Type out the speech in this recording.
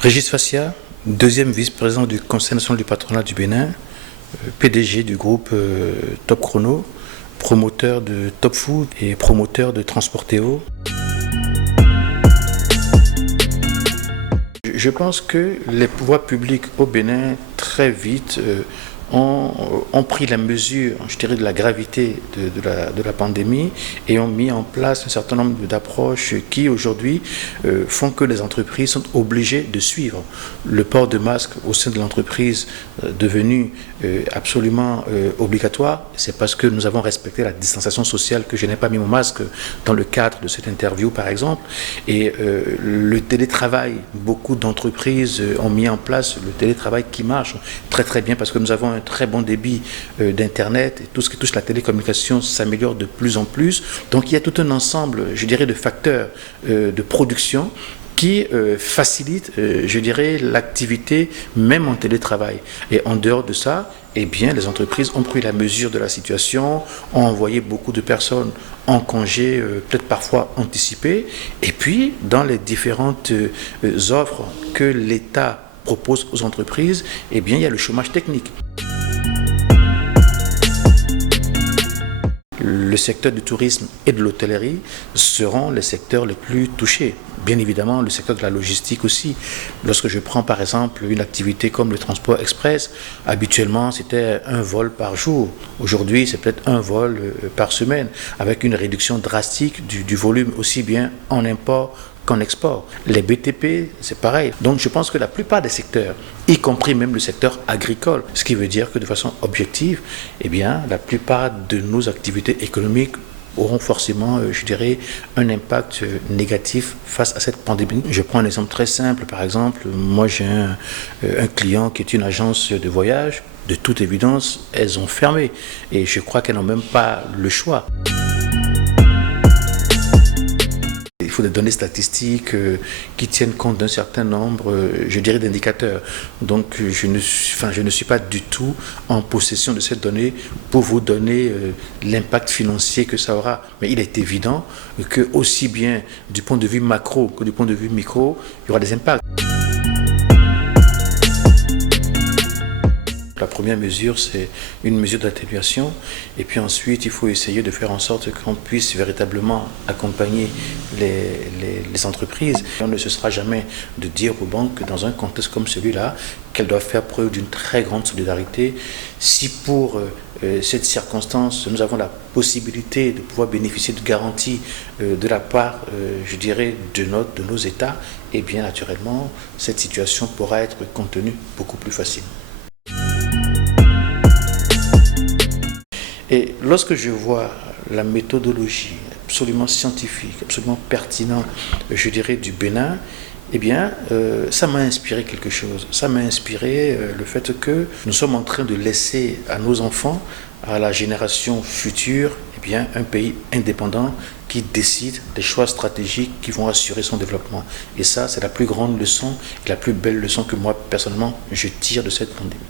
Régis Fassia, deuxième vice-président du Conseil national du patronat du Bénin, PDG du groupe Top Chrono, promoteur de Top Food et promoteur de Transporteo. Je pense que les pouvoirs publics au Bénin, très vite, ont pris la mesure, je dirais, de la gravité de la pandémie et ont mis en place un certain nombre d'approches qui, aujourd'hui, font que les entreprises sont obligées de suivre le port de masque au sein de l'entreprise devenu absolument obligatoire. C'est parce que nous avons respecté la distanciation sociale que je n'ai pas mis mon masque dans le cadre de cette interview, par exemple. Et le télétravail, beaucoup d'entreprises ont mis en place le télétravail qui marche très très bien parce que nous avons un très bon débit d'Internet et tout ce qui touche la télécommunication s'améliore de plus en plus. Donc il y a tout un ensemble, je dirais, de facteurs de production qui facilite, je dirais, l'activité même en télétravail. Et en dehors de ça, eh bien, les entreprises ont pris la mesure de la situation, ont envoyé beaucoup de personnes en congé, peut-être parfois anticipés. Et puis, dans les différentes offres que l'État propose aux entreprises, eh bien, il y a le chômage technique. Le secteur du tourisme et de l'hôtellerie seront les secteurs les plus touchés. Bien évidemment, le secteur de la logistique aussi. Lorsque je prends par exemple une activité comme le transport express, habituellement c'était un vol par jour. Aujourd'hui, c'est peut-être un vol par semaine, avec une réduction drastique du volume aussi bien en import qu'en export. Les BTP, c'est pareil. Donc je pense que la plupart des secteurs, y compris même le secteur agricole, ce qui veut dire que de façon objective, eh bien, la plupart de nos activités économiques auront forcément, je dirais, un impact négatif face à cette pandémie. Je prends un exemple très simple. Par exemple, moi j'ai un client qui est une agence de voyage. De toute évidence, elles ont fermé. Et je crois qu'elles n'ont même pas le choix. Il faut des données statistiques qui tiennent compte d'un certain nombre, je dirais, d'indicateurs. Donc, je ne suis pas du tout en possession de ces données pour vous donner l'impact financier que ça aura. Mais il est évident que, aussi bien du point de vue macro que du point de vue micro, il y aura des impacts. La première mesure, c'est une mesure d'atténuation. Et puis ensuite, il faut essayer de faire en sorte qu'on puisse véritablement accompagner les entreprises. On ne se sera jamais de dire aux banques que dans un contexte comme celui-là, qu'elles doivent faire preuve d'une très grande solidarité. Si pour cette circonstance, nous avons la possibilité de pouvoir bénéficier de garanties de la part, je dirais, de nos États, et bien naturellement, cette situation pourra être contenue beaucoup plus facilement. Et lorsque je vois la méthodologie absolument scientifique, absolument pertinente, je dirais, du Bénin, eh bien, ça m'a inspiré quelque chose. Ça m'a inspiré le fait que nous sommes en train de laisser à nos enfants, à la génération future, eh bien, un pays indépendant qui décide des choix stratégiques qui vont assurer son développement. Et ça, c'est la plus grande leçon et la plus belle leçon que moi, personnellement, je tire de cette pandémie.